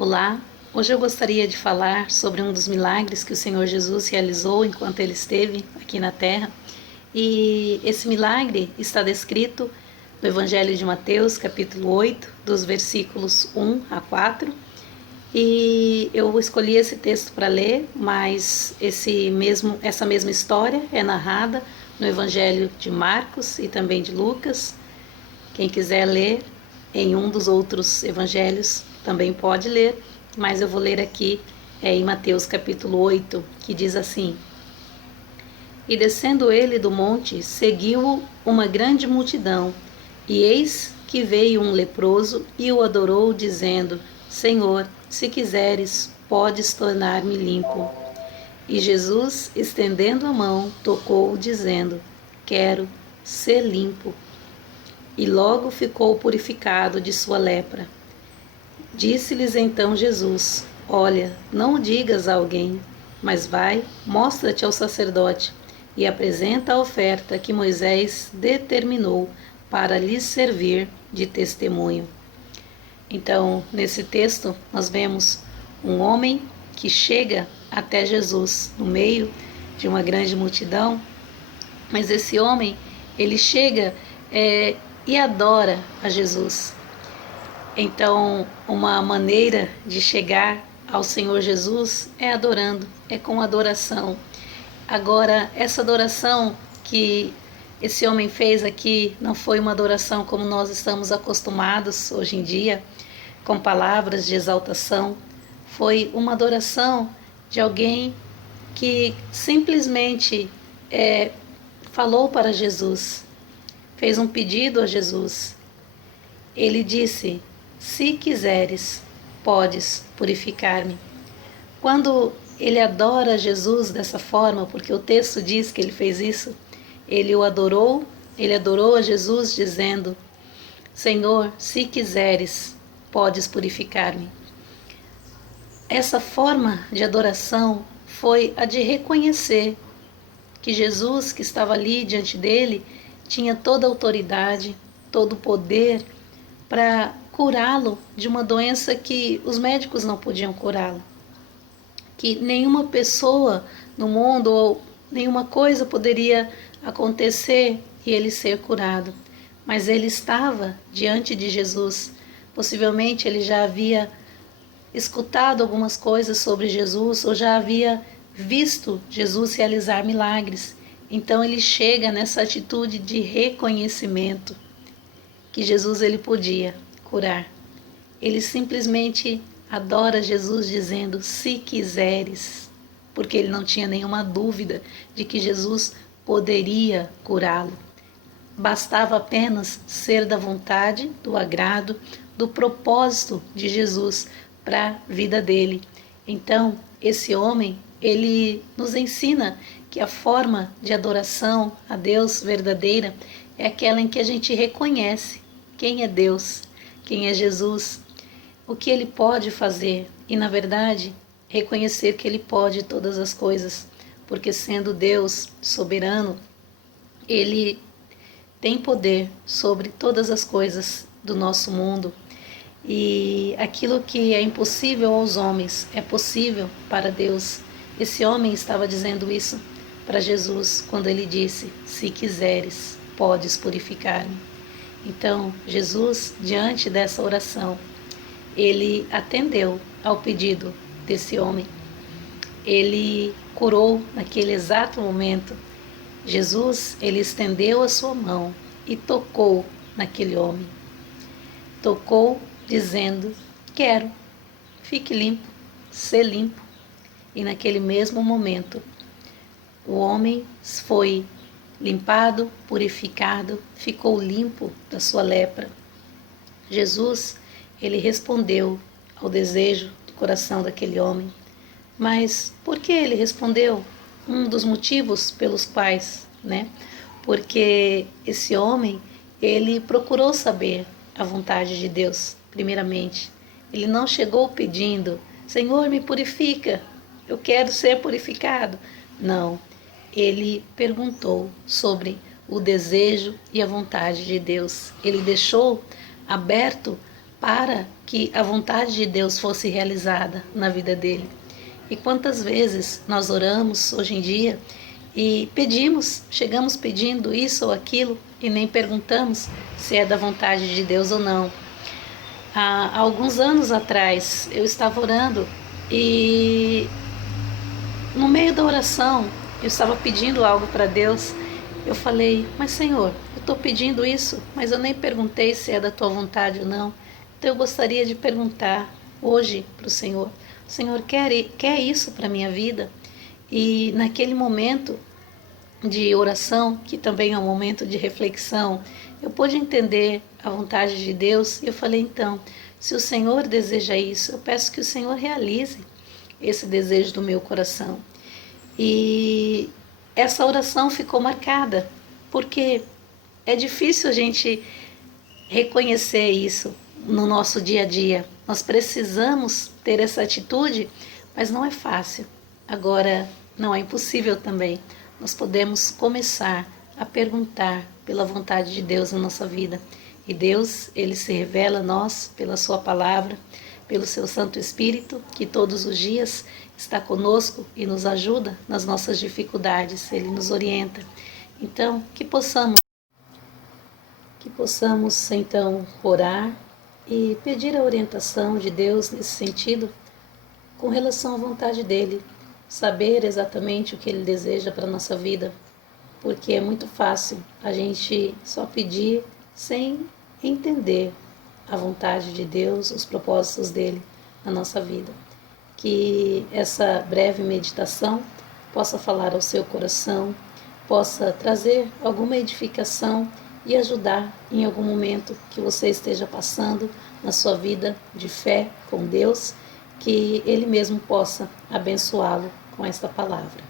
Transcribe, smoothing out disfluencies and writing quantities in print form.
Olá, hoje eu gostaria de falar sobre um dos milagres que o Senhor Jesus realizou enquanto ele esteve aqui na terra. E esse milagre está descrito no Evangelho de Mateus, capítulo 8, dos versículos 1 a 4. E eu escolhi esse texto para ler, mas essa mesma história é narrada no Evangelho de Marcos e também de Lucas. Quem quiser ler em um dos outros evangelhos também pode ler, mas eu vou ler aqui em Mateus capítulo 8, que diz assim: E descendo ele do monte, seguiu-o uma grande multidão, e eis que veio um leproso e o adorou, dizendo: Senhor, se quiseres, podes tornar-me limpo. E Jesus, estendendo a mão, tocou-o, dizendo: Quero ser limpo. E logo ficou purificado de sua lepra. Disse-lhes então Jesus: Olha, não o digas a alguém, mas vai, mostra-te ao sacerdote e apresenta a oferta que Moisés determinou para lhes servir de testemunho. Então, nesse texto, nós vemos um homem que chega até Jesus no meio de uma grande multidão, mas esse homem, ele chega e adora a Jesus. Então, uma maneira de chegar ao Senhor Jesus é adorando, é com adoração. Agora, essa adoração que esse homem fez aqui não foi uma adoração como nós estamos acostumados hoje em dia, com palavras de exaltação. Foi uma adoração de alguém que simplesmente falou para Jesus, fez um pedido a Jesus. Ele disse: Se quiseres, podes purificar-me. Quando ele adora Jesus dessa forma, porque o texto diz que ele fez isso, ele adorou a Jesus dizendo: Senhor, se quiseres, podes purificar-me. Essa forma de adoração foi a de reconhecer que Jesus, que estava ali diante dele, tinha toda a autoridade, todo o poder para curá-lo de uma doença que os médicos não podiam curá-lo. Que nenhuma pessoa no mundo ou nenhuma coisa poderia acontecer e ele ser curado. Mas ele estava diante de Jesus. Possivelmente ele já havia escutado algumas coisas sobre Jesus ou já havia visto Jesus realizar milagres. Então ele chega nessa atitude de reconhecimento que Jesus ele podia curar. Ele simplesmente adora Jesus dizendo: se quiseres, porque ele não tinha nenhuma dúvida de que Jesus poderia curá-lo. Bastava apenas ser da vontade, do agrado, do propósito de Jesus para a vida dele. Então, esse homem, ele nos ensina que a forma de adoração a Deus verdadeira é aquela em que a gente reconhece quem é Deus, quem é Jesus, o que ele pode fazer e, na verdade, reconhecer que ele pode todas as coisas, porque sendo Deus soberano, ele tem poder sobre todas as coisas do nosso mundo. E aquilo que é impossível aos homens é possível para Deus. Esse homem estava dizendo isso para Jesus quando ele disse: se quiseres, podes purificar-me. Então, Jesus, diante dessa oração, ele atendeu ao pedido desse homem. Ele curou naquele exato momento. Jesus, ele estendeu a sua mão e tocou naquele homem. Tocou dizendo: quero, fique limpo, ser limpo. E naquele mesmo momento, o homem foi limpado, purificado, ficou limpo da sua lepra. Jesus, ele respondeu ao desejo do coração daquele homem. Mas por que ele respondeu? Um dos motivos pelos quais, Porque esse homem, ele procurou saber a vontade de Deus, primeiramente. Ele não chegou pedindo: Senhor, me purifica, eu quero ser purificado. Não, ele perguntou sobre o desejo e a vontade de Deus. Ele deixou aberto para que a vontade de Deus fosse realizada na vida dele. E quantas vezes nós oramos hoje em dia e pedimos, chegamos pedindo isso ou aquilo e nem perguntamos se é da vontade de Deus ou não. Há alguns anos atrás eu estava orando e no meio da oração eu estava pedindo algo para Deus. Eu falei, mas Senhor, eu estou pedindo isso, mas eu nem perguntei se é da tua vontade ou não. Então eu gostaria de perguntar hoje para o Senhor quer isso para a minha vida? E naquele momento de oração, que também é um momento de reflexão, eu pude entender a vontade de Deus e eu falei, então, se o Senhor deseja isso, eu peço que o Senhor realize esse desejo do meu coração. E essa oração ficou marcada, porque é difícil a gente reconhecer isso no nosso dia a dia. Nós precisamos ter essa atitude, mas não é fácil. Agora, não é impossível também. Nós podemos começar a perguntar pela vontade de Deus na nossa vida. E Deus, Ele se revela a nós pela Sua palavra, pelo Seu Santo Espírito, que todos os dias está conosco e nos ajuda nas nossas dificuldades. Ele nos orienta. Então, que possamos então orar e pedir a orientação de Deus nesse sentido, com relação à vontade dEle, saber exatamente o que Ele deseja para a nossa vida, porque é muito fácil a gente só pedir sem entender a vontade de Deus, os propósitos dEle na nossa vida. Que essa breve meditação possa falar ao seu coração, possa trazer alguma edificação e ajudar em algum momento que você esteja passando na sua vida de fé com Deus, que Ele mesmo possa abençoá-lo com esta palavra.